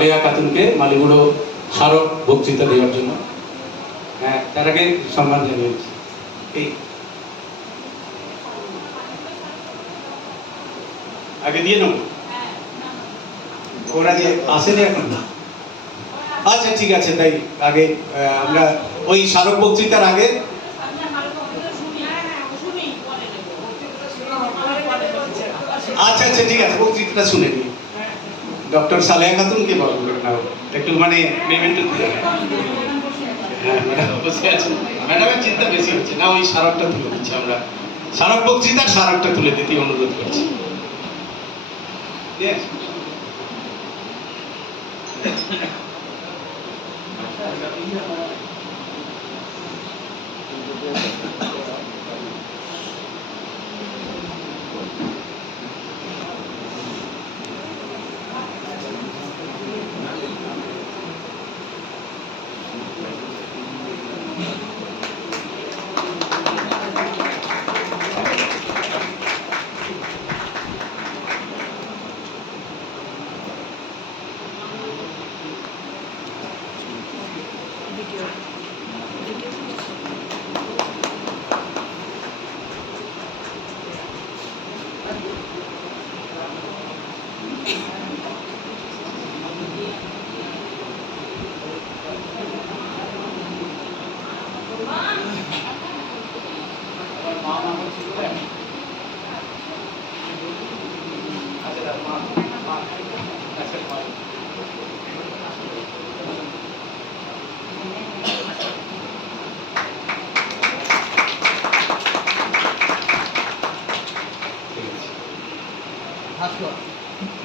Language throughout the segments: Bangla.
সালেহা খাতুনকে মালিগুলো স্মারক বক্তৃতা দেওয়ার জন্য। হ্যাঁ তার আগে সম্মান জানিয়েছি এই। আগে দিয়ে নেব? ওরা আসেনি এখন? না আচ্ছা ঠিক আছে, তাই আগে আমরা ওই স্মারক বক্তৃতার আগে আচ্ছা আচ্ছা ঠিক আছে, বক্তৃতাটা শুনে নিই। ডক্টর সালেহা খাতুনকে করে না একটু মানে মেমেন্টো দিয়ে। হ্যাঁ ম্যাডাম বসে আছেন। ম্যাডামের চিন্তা বেশি হচ্ছে। না, ওই স্মারকটা তুলে দিচ্ছি আমরা। স্মারক বক্তৃতার স্মারকটা তুলে দিতে অনুরোধ করছি। Yes.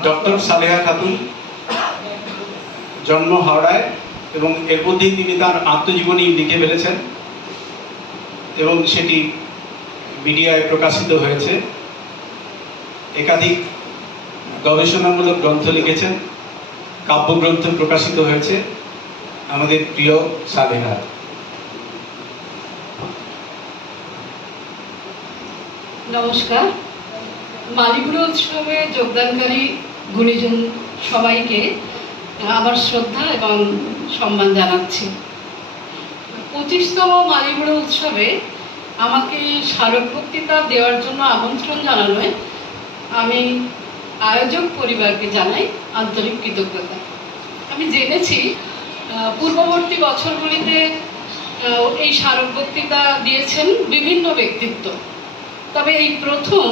ডক্টর সালেহা খাতুন জন্ম হাওড়ায় এবং এর মধ্যেই তিনি তার আত্মজীবনী লিখে ফেলেছেন এবং সেটি মিডিয়ায় প্রকাশিত হয়েছে। একাধিক গবেষণামূলক গ্রন্থ লিখেছেন, কাব্যগ্রন্থ প্রকাশিত হয়েছে আমাদের প্রিয় সালেহা নমস্কার। মালিগুলো উৎসবে যোগদানকারী গুণীজন সবাইকে আমার শ্রদ্ধা এবং সম্মান জানাচ্ছি। পঁচিশতম মালিগুলো উৎসবে আমাকে স্মারক বক্তৃতা দেওয়ার জন্য আমন্ত্রণ জানানোয় আমি আয়োজক পরিবারকে জানাই আন্তরিক কৃতজ্ঞতা। আমি জেনেছি পূর্ববর্তী বছরগুলিতে এই স্মারক বক্তৃতা দিয়েছেন বিভিন্ন ব্যক্তিত্ব। তবে এই প্রথম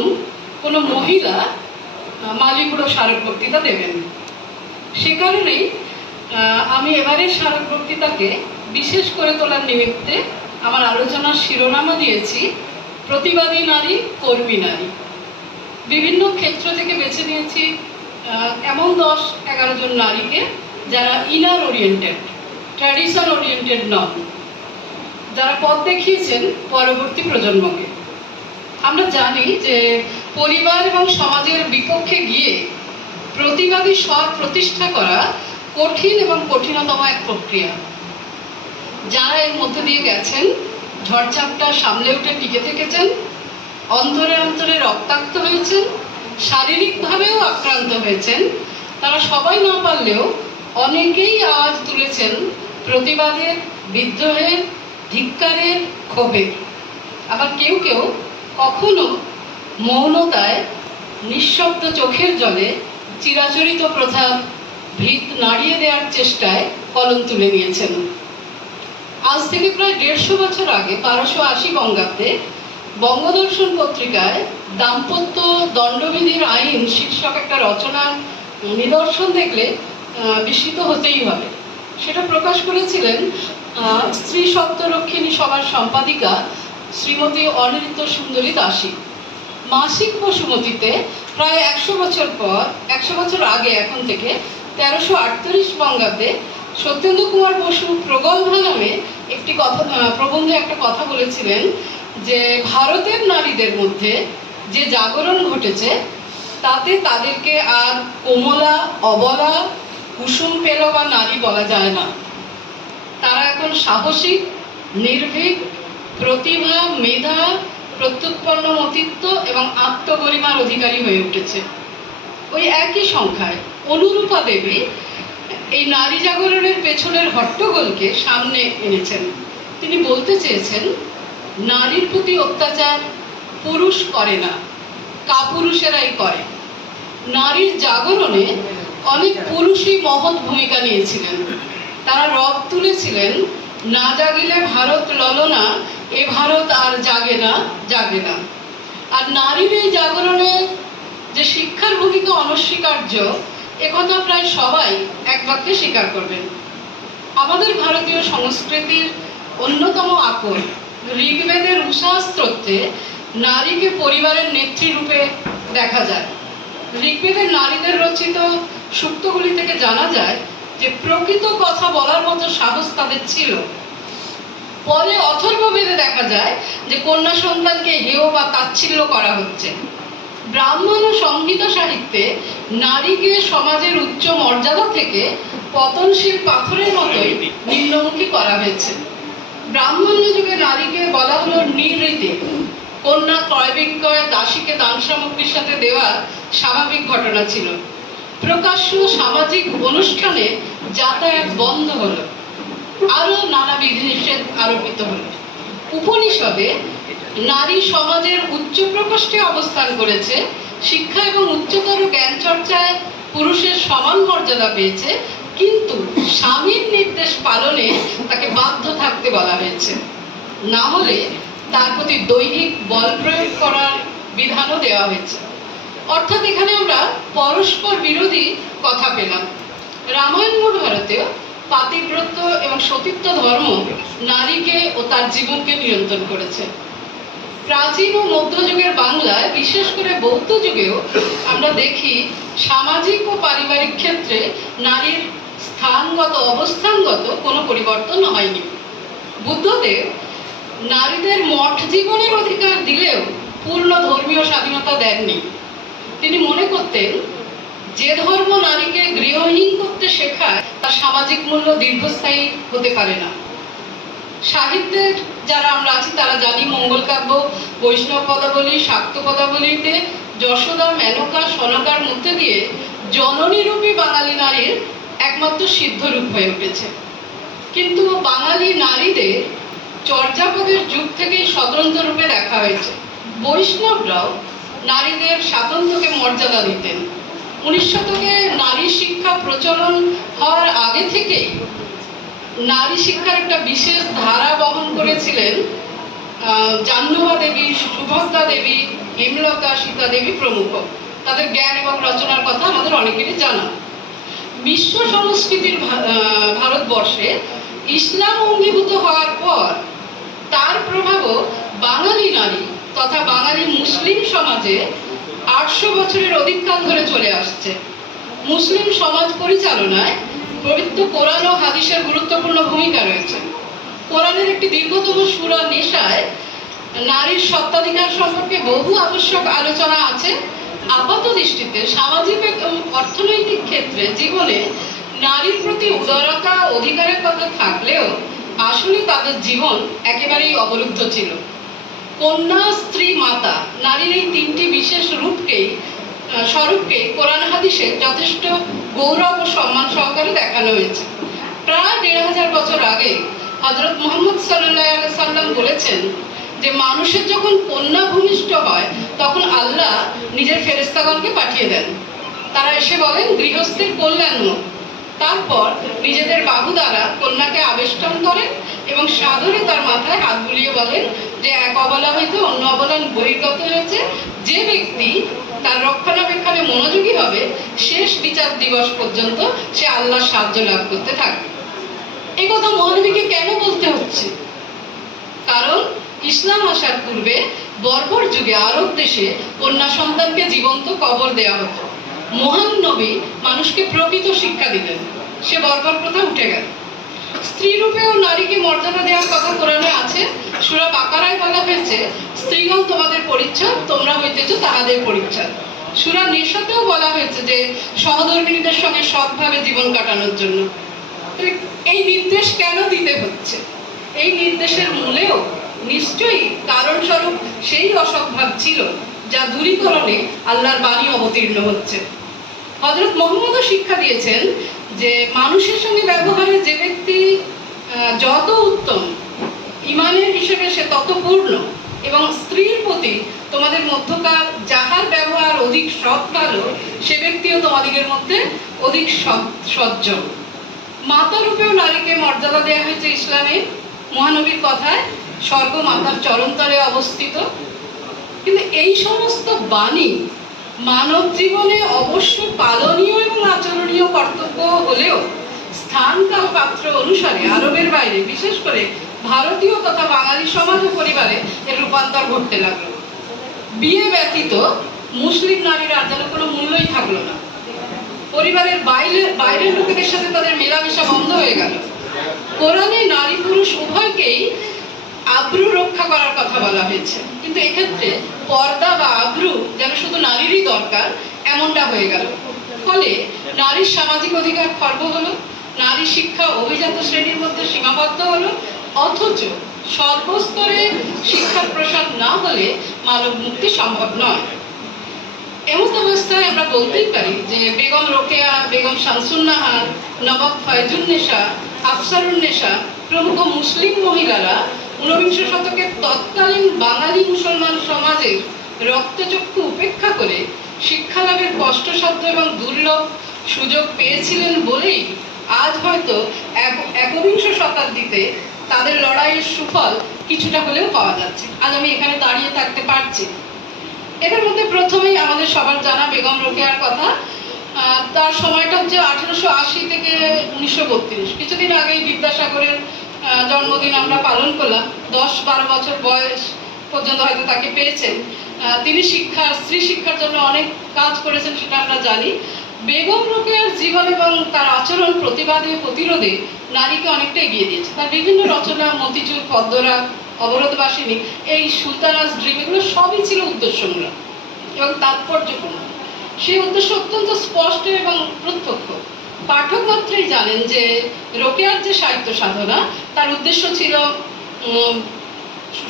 কোনো মহিলা আহ, মালিগুলো স্মারক বক্তৃতা দেবেন সে কারণেই আমি এবারের স্মারক বক্তৃতাকে বিশেষ করে তোলার নিমিত্তে আমার আলোচনার শিরোনামও দিয়েছি। প্রতিবাদী নারী, কর্মী নারী। বিভিন্ন ক্ষেত্র থেকে বেছে নিয়েছি এমন দশ, এগারো জন নারীকে যারা ইনার ওরিয়েন্টেড ট্র্যাডিশন ওরিয়েন্টেড নন, যারা পথ দেখিয়েছেন পরবর্তী প্রজন্মকে। আমরা জানি যে পরিবার এবং সমাজের বিপক্ষে গিয়ে প্রতিবাদী স্বর প্রতিষ্ঠা করা কঠিন এবং কঠিনতম এক প্রক্রিয়া। যারা এর মধ্যে দিয়ে গেছেন, ঝড়ঝাপটা সামলে উঠে টিকে থেকেছেন, অন্তরে অন্তরে রক্তাক্ত হয়েছেন, শারীরিকভাবেও আক্রান্ত হয়েছেন, তারা সবাই না পারলেও অনেকেই আওয়াজ তুলেছেন প্রতিবাদের বিদ্রোহের ধিক্কারের ক্ষোভের আবার কেউ কেউ কখনো মৌনতায়, নিঃশব্দ চোখের জলে চিরাচরিত প্রথা, ভিত নাড়িয়ে দেওয়ার চেষ্টায় কলম তুলে নিয়েছেন। আজ থেকে প্রায় দেড়শো বছর আগে বারোশো আশি বঙ্গাব্দে বঙ্গদর্শন পত্রিকায় দাম্পত্য দণ্ডবিধির আইন শীর্ষক একটা রচনার নিদর্শন দেখলে বিস্মিত হতেই হবে। সেটা প্রকাশ করেছিলেন স্ত্রী সপ্তরক্ষিণী সভার সম্পাদিকা শ্রীমতী অনিরুদ্ধ সুন্দরী দাসী। মাসিক বসুমতিতে প্রায় একশো বছর পর, একশো বছর আগে এখন থেকে তেরোশো আটত্রিশ বঙ্গাব্দে সত্যেন্দ্র কুমার বসু প্রগল্ভা নামে একটি কথা প্রবন্ধে একটা কথা বলেছিলেন যে ভারতের নারীদের মধ্যে যে জাগরণ ঘটেছে, তাতে তাদেরকে আর কোমলা, অবলা, কুসুম পেল বা নারী বলা যায় না। তারা এখন সাহসী নির্ভীক, প্রতিভা, মেধা, প্রত্যুৎপন্ন মতিত্ব এবং আত্মগরিমার অধিকারী হয়ে উঠেছে। ওই একই সংখ্যায় অনুরূপা দেবী এই নারী জাগরণের পেছনের হট্টগোলকে সামনে এনেছেন। তিনি বলতে চেয়েছেন, নারীর প্রতি অত্যাচার পুরুষ করে না, কাপুরুষেরাই করে। নারীর জাগরণে অনেক পুরুষই মহৎ ভূমিকা নিয়েছিলেন। তারা রব তুলেছিলেন, না জাগিলে ভারত ললনা, এ ভারত আর জাগে না জাগে না। আর নারীর এই জাগরণে যে শিক্ষার ভূমিকা অনস্বীকার্য একথা প্রায় সবাই এক বাক্যে স্বীকার করবেন। আমাদের ভারতীয় সংস্কৃতির অন্যতম আকর ঋগ্বেদের উষাস্ত্রত্বে নারীকে পরিবারের নেত্রী রূপে দেখা যায়। ঋগ্বেদের নারীদের রচিত সূক্তগুলি থেকে জানা যায় যে প্রকৃত কথা বলার মতো সাহস তাদের ছিল। পরে অথর্ববেদে দেখা যায় যে কন্যা সন্তানকে হেয় বা তাচ্ছিল্য করা হচ্ছে। ব্রাহ্মণ ও সংহিতা সাহিত্যে নারীকে সমাজের উচ্চ মর্যাদা থেকে পতনশীল পাথরের মতোই নিম্নমুখী করা হয়েছে। ব্রাহ্মণ্য যুগে নারীকে বলা হলো নিরীতি। কন্যা ক্রয় বিক্রয় দাসীকে দান সামগ্রীর সাথে দেওয়া স্বাভাবিক ঘটনা ছিল। প্রকাশ্য সামাজিক অনুষ্ঠানে যাতায়াত বন্ধ হলো। আরও নানা বিধিনিষেধ আরোপিত হলো। উপনিষদে নারী সমাজের উচ্চ প্রকোষ্ঠে অবস্থান করেছে, শিক্ষা এবং উচ্চতর জ্ঞান চর্চায় পুরুষের সমান মর্যাদা পেয়েছে, কিন্তু স্বামীর নির্দেশ পালনে তাকে বাধ্য থাকতে বলা হয়েছে। না হলে তার প্রতি দৈহিক বল প্রয়োগ করার বিধানও দেওয়া হয়েছে। অর্থাৎ এখানে আমরা পরস্পর বিরোধী কথা পেলাম। রামায়ণ মহাভারতেও পাতিব্রত এবং সতীত্ব ধর্ম নারীকে ও তার জীবনকে নিয়ন্ত্রণ করেছে। প্রাচীন ও মধ্যযুগের বাংলায়, বিশেষ করে বৌদ্ধ যুগেও আমরা দেখি সামাজিক ও পারিবারিক ক্ষেত্রে নারীর স্থানগত, অবস্থানগত কোনো পরিবর্তন হয়নি। বুদ্ধদেব নারীদের মঠ জীবনের অধিকার দিলেও পূর্ণ ধর্মীয় স্বাধীনতা দেননি। তিনি মনে করতেন, যে ধর্ম নারীকে গৃহহীন করতে শেখায়, তার সামাজিক মূল্য দীর্ঘস্থায়ী হতে পারে না। সাহিত্যের যারা আমরা আছি, তারা জানি মঙ্গল কাব্য, বৈষ্ণব পদাবলী, শাক্ত পদাবলীতে যশোদা, মেনকা, সনকার মধ্যে দিয়ে জননীরূপী বাঙালি নারীর একমাত্র সিদ্ধ রূপ হয়ে উঠেছে। কিন্তু বাঙালি নারীদের চর্যাপদের যুগ থেকেই স্বতন্ত্র রূপে দেখা হয়েছে। বৈষ্ণবরাও নারীদের স্বাতন্ত্রকে মর্যাদা দিতেন। উনিশ শতকে নারী শিক্ষা প্রচলন হওয়ার আগে থেকেই নারী শিক্ষার একটা বিশেষ ধারা বহন করেছিলেন জাহ্নবা দেবী সুভদ্রা দেবী, হেমলতা সীতা দেবী প্রমুখ। তাদের জ্ঞান এবং রচনার কথা আমাদের অনেকেরই জানা। বিশ্ব সংস্কৃতির ভারতবর্ষে ইসলাম অঙ্গীভূত হওয়ার পর তার প্রভাবও বাঙালি নারী তথা বাঙালি মুসলিম সমাজে আটশো বছরের অধিককাল ধরে চলে আসছে। মুসলিম সমাজ পরিচালনায় পবিত্র কোরআন ও হাদিসের গুরুত্বপূর্ণ ভূমিকা রয়েছে। কোরআনের একটি দীর্ঘতম সুরা নেশায় নারীর সত্ত্বাধিকার সম্পর্কে বহু আবশ্যক আলোচনা আছে। আপাত দৃষ্টিতে সামাজিক এবং অর্থনৈতিক ক্ষেত্রে জীবনে নারীর প্রতি উদারতা অধিকারের কথা থাকলেও আসলে তাদের জীবন একেবারেই অবলুপ্ত ছিল। কন্যা, স্ত্রী, মাতা নারীর এই তিনটি বিশেষ রূপকেই স্বরূপকে কোরআন হাদিসে যথেষ্ট গৌরব ও সম্মান সহকারে দেখানো হয়েছে। প্রায় দেড় হাজার বছর আগে হজরত মোহাম্মদ সাল্লাহ সাল্লাম বলেছেন যে মানুষের যখন কন্যা ভূমিষ্ঠ হয়, তখন আল্লাহ নিজের ফেরেস্তাগণকে পাঠিয়ে দেন। তারা এসে বলেন, গৃহস্থের কল্যাণ তারপর নিজেদের বাহু দ্বারা কন্যাকে আবেষ্টন করেন এবং সাদরে তার মাথায় হাত বুলিয়ে বলেন যে, এক অবলা হইতে অন্য অবলান বহির্গত হয়েছে। যে ব্যক্তি তার রক্ষণাবেক্ষণে মনোযোগী হবে, শেষ বিচার দিবস পর্যন্ত সে আল্লাহর সাহায্য লাভ করতে থাকবে। এই কথা মহানবীকে কেন বলতে হচ্ছে? কারণ ইসলাম আসার পূর্বে বর্বর যুগে আরব দেশে কন্যা সন্তানকে জীবন্ত কবর দেওয়া হতো। মহান নবী মানুষকে প্রকৃত শিক্ষা দিলেন। সে বর্বর প্রথা উঠে গেল। স্ত্রী রূপেও নারীকে মর্যাদা দেওয়ার কথা কোরআনে আছে। সুরা বাকারায় বলা হয়েছে, স্ত্রীগণ তোমাদের পরিচ্ছদ, তোমরা হইতেছ তাহাদের পরিচ্ছদ। সুরা নেশাতেও বলা হয়েছে যে সহধর্মিনীদের সঙ্গে সৎভাবে জীবন কাটানোর জন্য। এই নির্দেশ কেন দিতে হচ্ছে? এই নির্দেশের মূলেও নিশ্চয়ই কারণস্বরূপ সেই অসৎভাব ছিল যা দূরীকরণে আল্লাহর বাণী অবতীর্ণ হচ্ছে। হজরত মোহাম্মদও শিক্ষা দিয়েছেন যে মানুষের সঙ্গে ব্যবহারে যে ব্যক্তি যত উত্তম, ইমানের হিসেবে সে তত পূর্ণ এবং স্ত্রীর প্রতি তোমাদের মধ্যকার যাহার ব্যবহার অধিক সৎ ভালো সে ব্যক্তিও তোমাদিগের মধ্যে অধিক সৎ সজ্জন মাতা রূপেও নারীকে মর্যাদা দেওয়া হয়েছে ইসলামে। মহানবীর কথায় স্বর্গ মাতার চরণতলে অবস্থিত। কিন্তু এই সমস্ত বাণী মানব জীবনে অবশ্য পালনীয় এবং আচরণীয় কর্তব্য হলেও স্থান কাল পাত্র অনুসারে আরবের বাইরে, বিশেষ করে ভারতীয় তথা বাঙালি সমাজ ও পরিবারে এর রূপান্তর ঘটতে লাগল। বিয়ে ব্যতীত মুসলিম নারীর আর যেন কোনো মূল্যই থাকল না। পরিবারের বাইরে, বাইরের লোকেদের সাথে তাদের মেলামেশা বন্ধ হয়ে গেল। কোরআনে নারী পুরুষ উভয়কেই আব্রু রক্ষা করার কথা বলা হয়েছে। কিন্তু এক্ষেত্রে পর্দা বা আব্রু যেন শুধু নারীরই দরকার, এমনটা হয়ে গেল। ফলে নারীর সামাজিক অধিকার খর্ব হলো, নারী শিক্ষা অভিজাত শ্রেণির মধ্যে সীমাবদ্ধ হলো, অথচ সর্বস্তরে শিক্ষার প্রসার না হলে মানব মুক্তি সম্ভব নয়। এমন অবস্থায় আমরা বলতেই পারি যে বেগম রোকেয়া, বেগম শামসুন্নাহার, নবাব ফয়জুন্নেশা আফসারুন্নেশা প্রমুখ মুসলিম মহিলারা ঊনবিংশ শতকের তৎকালীন বাঙালি মুসলমান সমাজের রক্তচক্ষু উপেক্ষা করে শিক্ষা লাভের কষ্টসাধ্য এবং দুর্লভ সুযোগ পেয়েছিলেন বলেই আজ হয়তো এক- একবিংশ শতাব্দীতে তাদের লড়াইয়ের সুফল কিছুটা হলেও পাওয়া যাচ্ছে। আজ আমি এখানে দাঁড়িয়ে থাকতে পারছি। এদের মধ্যে প্রথমেই আমাদের সবার জানা বেগম রোকেয়ার কথা। তার সময়টা হচ্ছে আঠেরোশো আশি থেকে উনিশশো বত্রিশ। কিছুদিন আগেই বিদ্যাসাগরের জন্মদিন আমরা পালন করলাম। দশ বারো বছর বয়স পর্যন্ত হয়তো তাকে পেয়েছেন। তিনি শিক্ষা, স্ত্রী শিক্ষার জন্য অনেক কাজ করেছেন সেটা আমরা জানি। বেগম রোকেয়ার জীবন এবং তার আচরণ, প্রতিবাদে, প্রতিরোধে নারীকে অনেকটা এগিয়ে দিয়েছে। তার বিভিন্ন রচনা মতিচুর পদ্মরা অবরোধবাসিনী, এই সুলতানাস ড্রিম এগুলো সবই ছিল উদ্দেশ্যমূলক এবং তাৎপর্যপূর্ণ। সেই উদ্দেশ্য অত্যন্ত স্পষ্ট এবং প্রত্যক্ষ। পাঠক মাত্রই জানেন যে রোকেয়ার যে সাহিত্য সাধনা, তার উদ্দেশ্য ছিল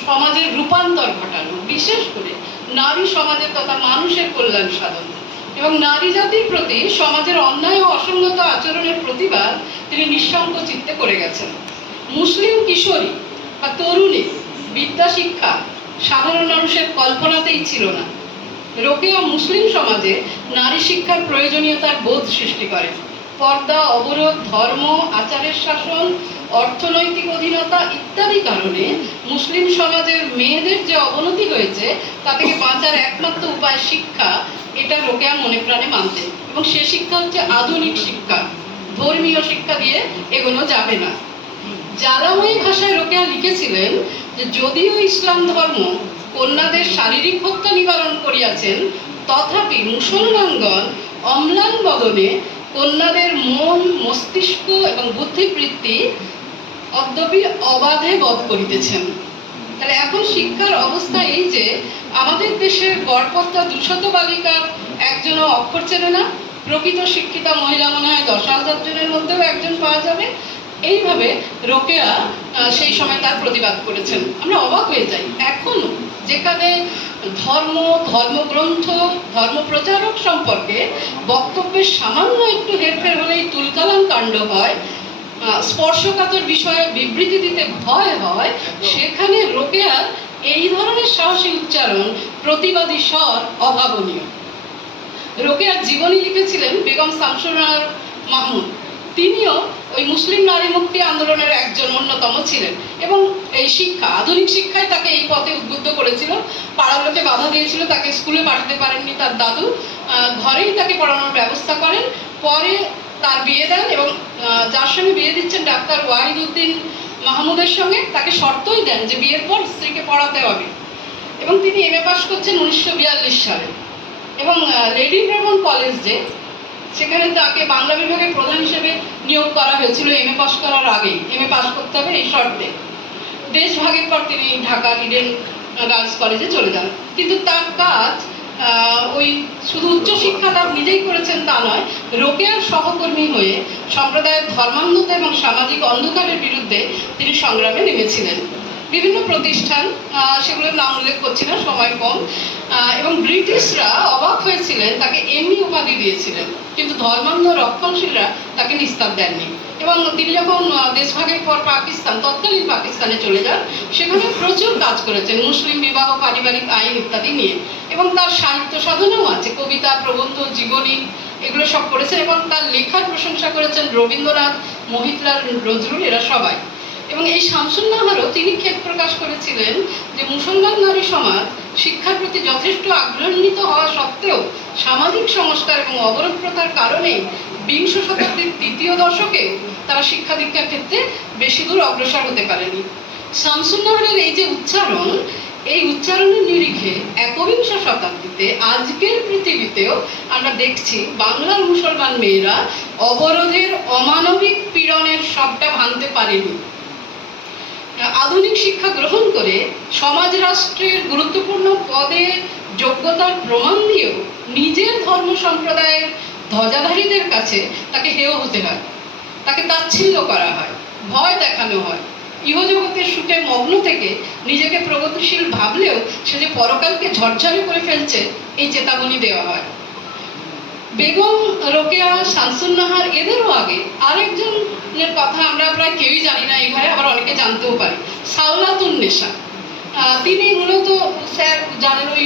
সমাজের রূপান্তর ঘটানো, বিশেষ করে নারী সমাজের তথা মানুষের কল্যাণ সাধন। এবং নারী জাতির প্রতি সমাজের অন্যায় ও অসঙ্গত আচরণের প্রতিবাদ তিনি নিঃসঙ্গ চিত্তে করে গেছেন। মুসলিম কিশোরী বা তরুণী, বিদ্যা শিক্ষা সাধারণ মানুষের কল্পনাতেই ছিল না। রোকেয়া মুসলিম সমাজে নারী শিক্ষার প্রয়োজনীয়তার বোধ সৃষ্টি করে। পর্দা, অবরোধ, ধর্ম, আচারের শাসন, অর্থনৈতিক অধীনতা ইত্যাদি কারণে মুসলিম সমাজের মেয়েদের যে অবনতি হয়েছে, তা থেকে বাঁচার একমাত্র উপায় শিক্ষা, এটা রোকেয়া মনে প্রাণে মানতেন এবং সে শিক্ষা হচ্ছে আধুনিক শিক্ষা। ধর্মীয় শিক্ষা দিয়ে এগোনো যাবে না। জ্বালাময়ী ভাষায় রোকেয়া লিখেছিলেন যে যদিও ইসলাম ধর্ম কন্যাদের শারীরিক হত্যা নিবারণ করিয়াছেন, তথাপি মুসলমানগণ অম্লান বদনে কন্যাদের মন, মস্তিষ্ক এবং বুদ্ধিবৃত্তি অদ্যপি অবাধে বধ করিতেছেন। তাহলে এখন শিক্ষার অবস্থা এই যে, আমাদের দেশের গড়পত্তা দুশত বালিকার একজনও অক্ষর চেনে না। প্রকৃত শিক্ষিতা মহিলা মনে হয় দশ হাজার জনের মধ্যেও একজন পাওয়া যাবে। এইভাবে রোকেয়া সেই সময় তার প্রতিবাদ করেছেন। আমরা অবাক হয়ে যাই। এখনও যেখানে ধর্ম, ধর্মগ্রন্থ, ধর্মপ্রচারক সম্পর্কে বক্তব্যের সামান্য একটু হেরফের হলেই তুলকালাম কাণ্ড হয় স্পর্শকাতর বিষয়ে বিবৃতি দিতে ভয় হয়, সেখানে রোকেয়ার এই ধরনের সাহসী উচ্চারণ প্রতিবাদী স্বর অভাবনীয়। রোকেয়ার জীবনী লিখেছিলেন বেগম শামসুনার মাহমুদ। তিনিও ওই মুসলিম নারী মুক্তি আন্দোলনের একজন অন্যতম ছিলেন। এবং এই শিক্ষা, আধুনিক শিক্ষায় তাকে এই পথে উদ্বুদ্ধ করেছিল। পাড়ার বাধা দিয়েছিল, তাকে স্কুলে পাঠাতে পারেননি তার দাদু। ঘরেই তাকে পড়ানোর ব্যবস্থা করেন। পরে তার বিয়ে দেন এবং যার সঙ্গে বিয়ে দিচ্ছেন ডাক্তার ওয়াহিদুদ্দিন মাহমুদের সঙ্গে, তাকে শর্তই দেন যে বিয়ের পর স্ত্রীকে পড়াতে হবে। এবং তিনি এম এ পাশ করছেন উনিশশো বিয়াল্লিশ সালে। এবং লেডি ব্রাহ্মণ কলেজ যে সেখানে তাকে বাংলা বিভাগের প্রধান হিসেবে নিয়োগ করা হয়েছিল এম এ পাশ করার আগেই। এম এ পাশ করতে হবে এই শর্তে। দেশ ভাগের পর তিনি ঢাকা ইডেন গার্লস কলেজে চলে যান। কিন্তু তার কাজ ওই শুধু উচ্চশিক্ষা তার নিজেই করেছেন তা নয়, রোকেয়ার সহকর্মী হয়ে সম্প্রদায়ের ধর্মান্ধতা এবং সামাজিক অন্ধকারের বিরুদ্ধে তিনি সংগ্রামে নেমেছিলেন। বিভিন্ন প্রতিষ্ঠান সেগুলোর নাম উল্লেখ করছি না, সময় কম। এবং ব্রিটিশরা অবাক হয়েছিলেন, তাকে এমনি উপাধি দিয়েছিলেন, কিন্তু ধর্মান্ধ রক্ষণশীলরা তাকে নিস্তার দেননি। এবং তিনি যখন দেশভাগের পর পাকিস্তান, তৎকালীন পাকিস্তানে চলে যান, সেখানে প্রচুর কাজ করেছেন, মুসলিম বিবাহ, পারিবারিক আইন ইত্যাদি নিয়ে। এবং তার সাহিত্য সাধনাও আছে, কবিতা, প্রবন্ধ, জীবনী, এগুলো সব করেছেন এবং তার লেখার প্রশংসা করেছেন রবীন্দ্রনাথ, মহিতলাল, নজরুল, এরা সবাই। এবং এই শামসুন্নাহারও তিনি ক্ষেত প্রকাশ করেছিলেন যে মুসলমান নারী সমাজ শিক্ষার প্রতি যথেষ্ট আগ্রহান্বিত হওয়া সত্ত্বেও সামাজিক সংস্কার এবং অবরোধ প্রথার কারণে বিংশ শতাব্দীর তৃতীয় দশকে তারা শিক্ষা দীক্ষার ক্ষেত্রে বেশি দূর অগ্রসর হতে পারেনি। শামসুন্নাহারের এই যে উচ্চারণ, এই উচ্চারণের নিরিখে একবিংশ শতাব্দীতে আজকের পৃথিবীতেও আমরা দেখছি বাংলার মুসলমান মেয়েরা অবরোধের অমানবিক পীড়নের সবটা ভাঙতে পারেনি। আধুনিক শিক্ষা গ্রহণ করে সমাজ রাষ্ট্রের গুরুত্বপূর্ণ পদে যোগ্যতার প্রমাণ দিয়েও নিজের ধর্ম সম্প্রদায়ের ধ্বজাধারীদের কাছে তাকে হেয় হতে হয়। তাকে তাচ্ছিল্য করা হয়, ভয় দেখানো হয়। ইহজগতের সুখে মগ্ন থেকে নিজেকে প্রগতিশীল ভাবলেও সে যে পরকালকে ঝরঝরে করে ফেলছে, এই চেতাবনী দেওয়া হয়। বেগম রোকেয়া শামসুন্নাহার এদেরও আগে। আরেকজনের কথা আমরা প্রায় কেউই জানি না এই ঘরে আবার অনেকে জানতেও পারি। সাউলাতুন্নেসা আহ, তিনি মূলত স্যার জানেন ওই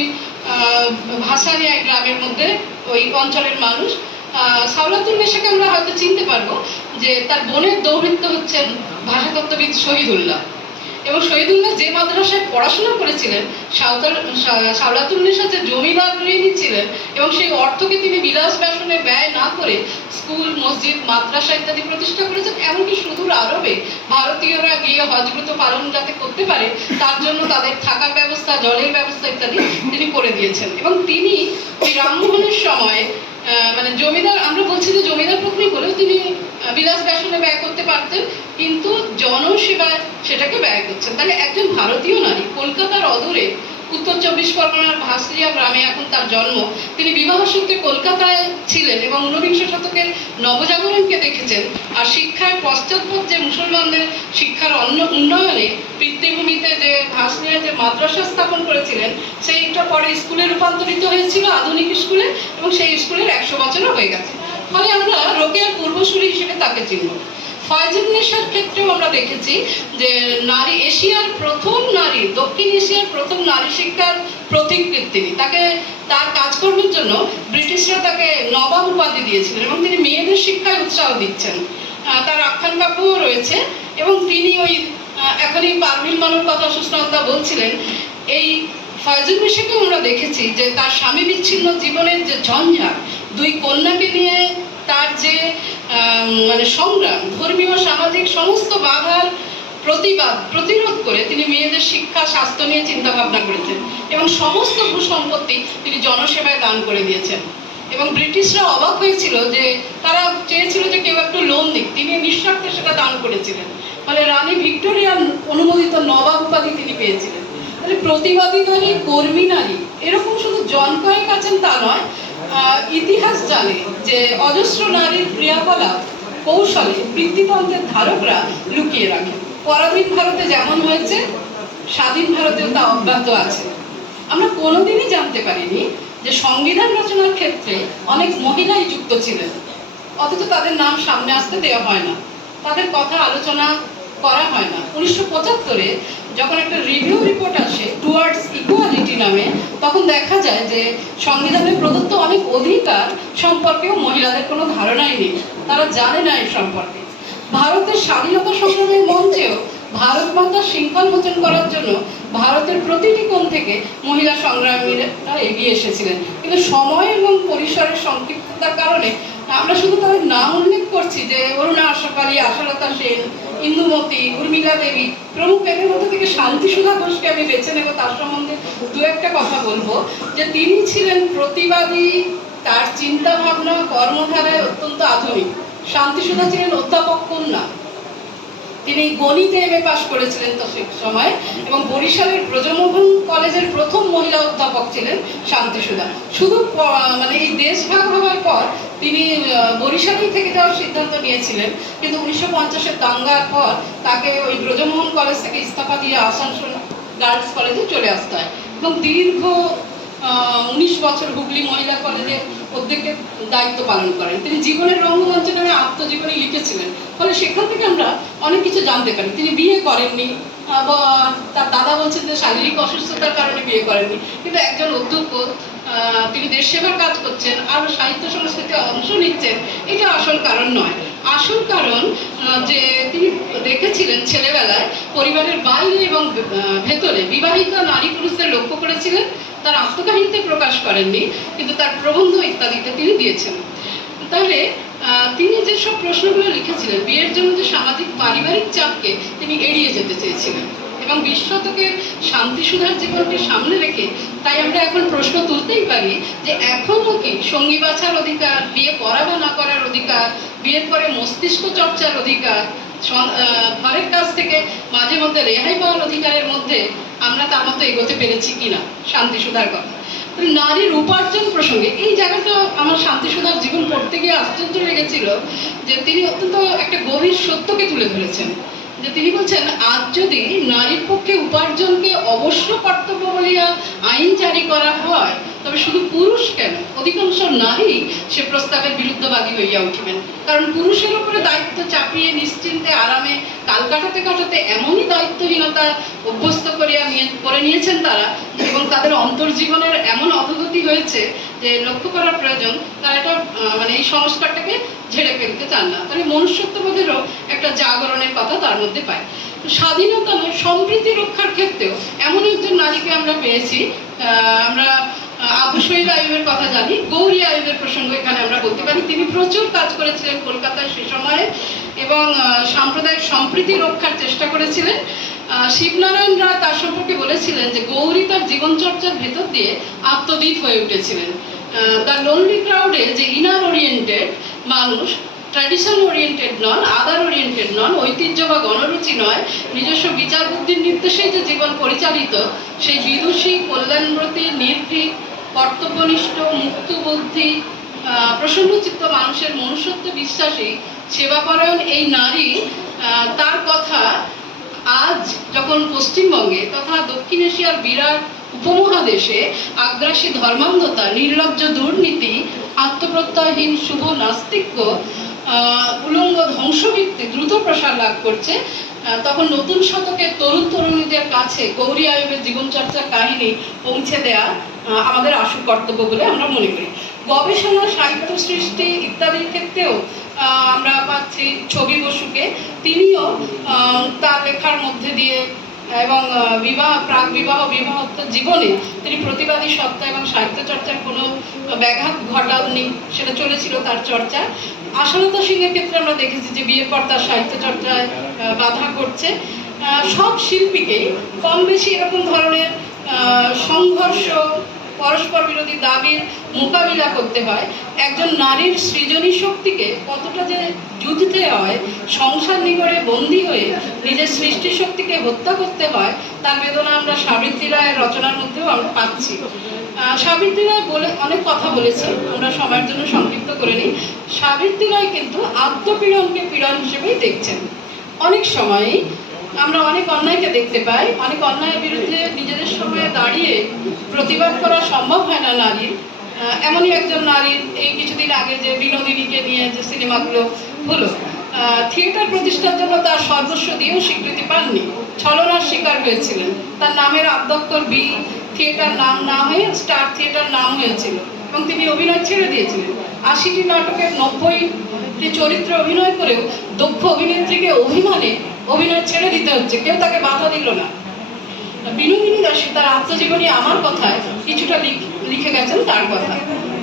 ভাসানিয়া গ্রামের মধ্যে ওই অঞ্চলের মানুষ। আহ, সাউলাতুন্নেসাকে আমরা হয়তো চিনতে পারব যে তার বোনের দৌহিত্য হচ্ছেন ভাষাতত্ত্ববিদ শহীদুল্লাহ। এবং শহীদুল্লাহ যে মাদ্রাসায় পড়াশোনা করেছিলেন, সাঁওতাল সাউলাতুন্নেসা যে জমিদার গৃহিণী ছিলেন এবং সেই অর্থকে তিনি বিলাস ব্যাসনে ব্যয় না করে স্কুল, মসজিদ, মাদ্রাসা ইত্যাদি প্রতিষ্ঠা করেছেন। এমনকি সুদূর আরবে ভারতীয়রা গিয়ে হজব্রত পালন যাতে করতে পারে, তার জন্য তাদের থাকার ব্যবস্থা, জলের ব্যবস্থা ইত্যাদি তিনি করে দিয়েছেন। এবং তিনি রামমোহনের সময় মানে জমিদার, আমরা বলছি যে জমিদার পুকুরি বলেও তিনি বিলাস ব্যাসনে ব্যয় করতে পারতেন, কিন্তু জনসেবায় সেটাকে ব্যয় করছেন। তাহলে একজন ভারতীয় নারী কলকাতার অদূরে, উত্তর চব্বিশ পরগনার ভাসরিয়া গ্রামে এখন তার জন্ম, তিনি বিবাহ সূত্রে কলকাতায় ছিলেন এবং ঊনবিংশ শতকের নবজাগরণকে দেখেছেন আর শিক্ষায় পশ্চাৎপদ যে মুসলমানদের শিক্ষার অন্য উন্নয়নে পিতৃভূমিতে যে ভাসলিয়া যে মাদ্রাসা স্থাপন করেছিলেন, সেইটা পরে স্কুলে রূপান্তরিত হয়েছিল, আধুনিক স্কুলে, এবং সেই স্কুলের একশো বছরও হয়ে গেছে। ফলে আমরা রোকেয়ার পূর্বসূরি হিসেবে তাকে চিনব। ফয়জুন্নেসার ক্ষেত্রেও আমরা দেখেছি যে নারী এশিয়ার প্রথম নারী, দক্ষিণ এশিয়ার প্রথম নারী শিক্ষার প্রতীকৃত তিনি। তাকে তার কাজকর্মের জন্য ব্রিটিশরা তাকে নবাব উপাধি দিয়েছিলেন এবং তিনি মেয়েদের শিক্ষায় উৎসাহ দিচ্ছেন। তার আখ্যান কাব্যও রয়েছে এবং তিনি ওই এখনই পারভিন মানুর কথা সুস্নতা বলছিলেন, এই ফয়জুল মিশাকেও আমরা দেখেছি যে তার স্বামী বিচ্ছিন্ন জীবনের যে ঝঞ্ঝাট, দুই কন্যাকে নিয়ে তার যে মানে সংগ্রাম, ধর্মীয়, সামাজিক, সমস্ত বাধার প্রতিবাদ, প্রতিরোধ করে তিনি মেয়েদের শিক্ষা, স্বাস্থ্য নিয়ে চিন্তা ভাবনা করেছেন এবং সমস্ত ভূ সম্পত্তি তিনি জনসেবায় দান করে দিয়েছেন। এবং ব্রিটিশরা অবাক হয়েছিল যে তারা চেয়েছিল যে কেউ একটু লোন দিক। তিনি নিঃস্বার্থে সেটা দান করেছিলেন। ফলে রানী ভিক্টোরিয়ার অনুমোদিত নবাব উপাধি তিনি পেয়েছিলেন। তাহলে প্রতিবাদী নারী, কর্মী নারী, এরকম শুধু জন কয়েক আছেন তা নয় ইতিহাস জানে যে অজস্র নারীর ক্রিয়াকলাপ, কৌশলে, বৃত্তিতন্ত্রের ধারকরা লুকিয়ে রাখে পরাধীন ভারতে যেমন হয়েছে, স্বাধীন ভারতেও তা অব্যাহত আছে। আমরা কোনোদিনই জানতে পারিনি যে সংবিধান রচনার ক্ষেত্রে অনেক মহিলাই যুক্ত ছিলেন। অথচ তাদের নাম সামনে আসতে দেওয়া হয় না। তাদের কথা আলোচনা করা হয় না। উনিশশো পঁচাত্তরে যখন একটা রিভিউ রিপোর্ট আসে টুয়ার্ডস ইকুয়ালিটি নামে, তখন দেখা যায় যে সংবিধানে প্রদত্ত অনেক অধিকার সম্পর্কেও মহিলাদের কোনো ধারণাই নেই। তারা জানে না এই সম্পর্কে। ভারতের স্বাধীনতা সংগ্রামের মঞ্চেও ভারত মাতার মোচন করার জন্য ভারতের প্রতিটি কোণ থেকে মহিলা সংগ্রামীরা এগিয়ে এসেছিলেন। কিন্তু সময় এবং পরিসরের সংক্ষিপ্ততার কারণে আমরা শুধু তাদের নাম উল্লেখ করছি যে অরুণা আশাকালী আশালতা সেন, ইন্দুমতি, উর্মিলা দেবী, প্রমুখ এদের মধ্যে থেকে শান্তিসুধা ঘোষকে আমি বেছে নেব তার সম্বন্ধে দু একটা কথা বলব, যে তিনি ছিলেন প্রতিবাদী, তার চিন্তা ভাবনা কর্মধারায় অত্যন্ত আধুনিক। শান্তিসুধা ছিলেন অধ্যাপক কন্যা তিনি গণিতে এম এ পাশ করেছিলেন তো সে সময় এবং বরিশালের ব্রজমোহন কলেজের প্রথম মহিলা অধ্যাপক ছিলেন শান্তিসুধা শুধু মানে এই দেশ ভাগ হওয়ার পর তিনি বরিশালেই থেকে যাওয়ার সিদ্ধান্ত নিয়েছিলেন। কিন্তু উনিশশো পঞ্চাশের দাঙ্গার পর তাকে ওই ব্রজমোহন কলেজ থেকে ইস্তফা দিয়ে আসানসোল গার্লস কলেজে চলে আসতে হয়। এবং দীর্ঘ উনিশ বছর হুগলি মহিলা কলেজে অধ্যক্ষের দায়িত্ব পালন করেন। তিনি জীবনের রঙ্গমঞ্চ নামে আত্মজীবনী লিখেছিলেন। ফলে সেখান থেকে আমরা অনেক কিছু জানতে পারি। তিনি বিয়ে করেননি তার দাদা বলছেন যে শারীরিক অসুস্থতার কারণে বিয়ে করেননি। কিন্তু একজন অধ্যক্ষ তিনি দেশ সেবার কাজ করছেন আর সাহিত্য সংস্কৃতি অংশ নিচ্ছেন, এটা আসল কারণ নয়। আসল কারণ যে তিনি দেখেছিলেন ছেলেবেলায় পরিবারের বাইরে এবং ভেতরে বিবাহিত নারী পুরুষদের লক্ষ্য করেছিলেন তার আত্মকাহিনীতে প্রকাশ করেননি, কিন্তু তার প্রবন্ধ ইত্যাদিতে তিনি দিয়েছেন। তাহলে তিনি যেসব প্রশ্নগুলো লিখেছিলেন, বিয়ের জন্য যে সামাজিক পারিবারিক চাপকে তিনি এড়িয়ে যেতে চেয়েছিলেন এবং বিশ শতকের শান্তি সুধার জীবনকে সামনে রেখে তাই আমরা এখন প্রশ্ন তুলতেই পারি যে এখনও কি সঙ্গী বাছার অধিকার, বিয়ে করা বা না করার অধিকার, বিয়ের পরে মস্তিষ্ক চর্চার অধিকার ঘরের কাছ থেকে মাঝে মধ্যে রেহাই পাওয়ার অধিকারের মধ্যে আমরা তার মতো এগোতে পেরেছি কিনা? শান্তি সুধার কথা। নারীর উপার্জন প্রসঙ্গে এই জায়গাটা আমার শান্তি সুধার জীবন পড়তে গিয়ে আশ্চর্য লেগেছিল যে তিনি অত্যন্ত একটা গভীর সত্যকে তুলে ধরেছেন। যে তিনি বলছেন, আজ যদি নারীর পক্ষে উপার্জনকে অবশ্য কর্তব্য বলিয়া আইন জারি করা হয় তবে শুধু পুরুষ কেন? অধিকাংশ নারী সে প্রস্তাবের বিরুদ্ধবাদী হইয়া উঠিবেন। কারণ পুরুষের উপরে দায়িত্ব চাপিয়ে নিশ্চিন্তে আরামে কাল কাটাতে কাটাতে এমনই দায়িত্বহীনতা অভ্যস্ত করিয়া নিয়ে, করে নিয়েছেন তারা এবং তাদের অন্তর্জীবনের এমন অধগতি হয়েছে যে লক্ষ্য করার প্রয়োজন, তারা এটা মানে এই সংস্কারটাকে ঝেড়ে ফেলতে চান না। তাহলে মনুষ্যত্ববোধেরও একটা জাগরণের কথা তার মধ্যে পায়। স্বাধীনতা সম্প্রীতি রক্ষার ক্ষেত্রেও এমন একজন নারীকে আমরা পেয়েছি আমরা আবু শহীদ আয়ুবের কথা জানি, গৌরী আয়ুবের প্রসঙ্গ এখানে আমরা বলতে পারি। তিনি প্রচুর কাজ করেছিলেন কলকাতায় সে সময়ে এবং সাম্প্রদায়িক সম্প্রীতি রক্ষার চেষ্টা করেছিলেন। শিবনারায়ণ রায় তার সম্পর্কে বলেছিলেন যে, গৌরী তার জীবনচর্চার ভেতর দিয়ে আত্মদীপ হয়ে উঠেছিলেন। দ্য লোনলি ক্রাউডে যে ইনার ওরিয়েন্টেড মানুষ ট্র্যাডিশন ওরিয়েন্টেড নন আদার ওরিয়েন্টেড নন, ঐতিহ্য বা গণরুচি নয়, নিজস্ব বিচার বুদ্ধির নির্দেশে যে জীবন পরিচালিত, সেই বিদুষী, কল্যাণব্রতী, নির্ভীক কর্তব্যনিষ্ঠ, মুক্তবুদ্ধি প্রসন্নচিত্ত মানুষের মনুষ্যত্ব বিশ্বাসী সেবাপরায়ণ এই নারী তার কথা আজ যখন পশ্চিমবঙ্গে তথা দক্ষিণ এশিয়ার বিরাট উপমহাদেশে আগ্রাসী ধর্মান্ধতা, নির্লজ্জ দুর্নীতি, আত্মপ্রত্যয়হীন শুভ নাস্তিক্য উলঙ্গ ধ্বংসবৃত্তি দ্রুত প্রসার লাভ করছে তখন নতুন শতকের তরুণ তরুণীদের কাছে গৌরী আয়ুবের জীবনচর্চার কাহিনী পৌঁছে দেয়া আমাদের আশু কর্তব্য বলে আমরা মনে করি। গবেষণা সাহিত্য সৃষ্টি ইত্যাদির ক্ষেত্রেও আমরা পাচ্ছি ছবি বসুকে। তিনিও তার লেখার মধ্যে দিয়ে, এবং বিবাহ, প্রাক বিবাহ, বিবাহোত্তর জীবনে তিনি প্রতিবাদী সত্তা এবং সাহিত্য চর্চার কোনো ব্যাঘাত ঘটাননি, সেটা চলেছিল তার চর্চা। আশালতা সিংয়ের ক্ষেত্রে আমরা দেখেছি যে বিয়ের পর তার সাহিত্য চর্চায় বাধা করছে সব শিল্পীকেই কম বেশি এরকম ধরনের সংঘর্ষ পরস্পর বিরোধী দাবির মোকাবিলা করতে হয়। একজন নারীর সৃজনী শক্তিকে কতটা যে যুদ্ধতে হয়, সংসার নিগড়ে বন্দী হয়ে নিজের সৃষ্টি শক্তিকে হত্যা করতে হয়, তার বেদনা আমরা সাবিত্রী রায়ের রচনার মধ্যেও আমরা পাচ্ছি। সাবিত্রী রায় বলে অনেক কথা বলেছি আমরা সময়ের জন্য সংক্ষিপ্ত করে নিই। সাবিত্রী রায় কিন্তু আত্মপীড়নকে পীড়ন হিসেবেই দেখছেন। অনেক সময়ই আমরা অনেক অন্যায়কে দেখতে পাই। অনেক অন্যায়ের বিরুদ্ধে নিজেদের সময়ে দাঁড়িয়ে প্রতিবাদ করা সম্ভব হয় না নারীর। এমনই একজন নারীর এই কিছুদিন আগে যে বিনোদিনীকে নিয়ে যে সিনেমাগুলো হলো থিয়েটার প্রতিষ্ঠার জন্য তার সর্বস্ব দিয়েও স্বীকৃতি পাননি। ছলনার শিকার হয়েছিলেন। তার নামের আদ্যক্ষর বি থিয়েটার নাম না হয়ে স্টার থিয়েটার নাম হয়েছিল এবং তিনি অভিনয় ছেড়ে দিয়েছিলেন। আশিটি নাটকের নব্বইটি চরিত্রে অভিনয় করেও দক্ষ অভিনেত্রীকে অভিমানে অভিনয় ছেড়ে দিতে হচ্ছে, কেউ তাকে বাধা দিল না। বিনোদিনী দাসী তার আত্মজীবনী আমার কথায় কিছুটা লিখ- গেছেন তার কথা।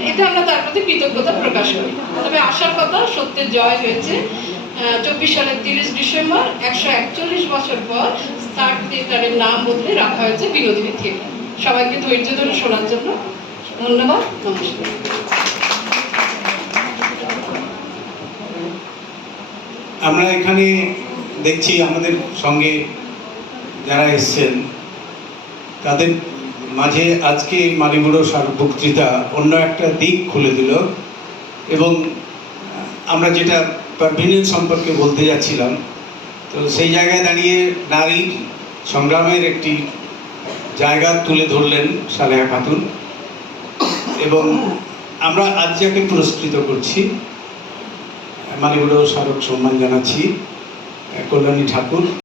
এতে আমরা তার প্রতি কৃতজ্ঞতা প্রকাশ করি। তবে আশার কথা, সত্যের জয় হয়েছে চব্বিশ সালের তিরিশ ডিসেম্বর, একশো একচল্লিশ বছর পর স্টার থিয়েটারের নাম বদলে রাখা হয়েছে বিনোদিনী থিয়েটার। সবাইকে ধৈর্য ধরে শোনার জন্য ধন্যবাদ, নমস্কার। আমরা এখানে দেখছি আমাদের সঙ্গে যারা এসছেন, তাদের মাঝে আজকে মালিগুড়ো সার বক্তৃতা অন্য একটা দিক খুলে দিল এবং আমরা যেটা পারভিনের সম্পর্কে বলতে যাচ্ছিলাম, তো সেই জায়গায় দাঁড়িয়ে নারীর সংগ্রামের একটি জায়গা তুলে ধরলেন সালেহা খাতুন এবং আমরা আজ যাকে পুরস্কৃত করছি মালিগুড়ো স্মারক সম্মান জানাচ্ছি। কল্যাণী ঠাকুর।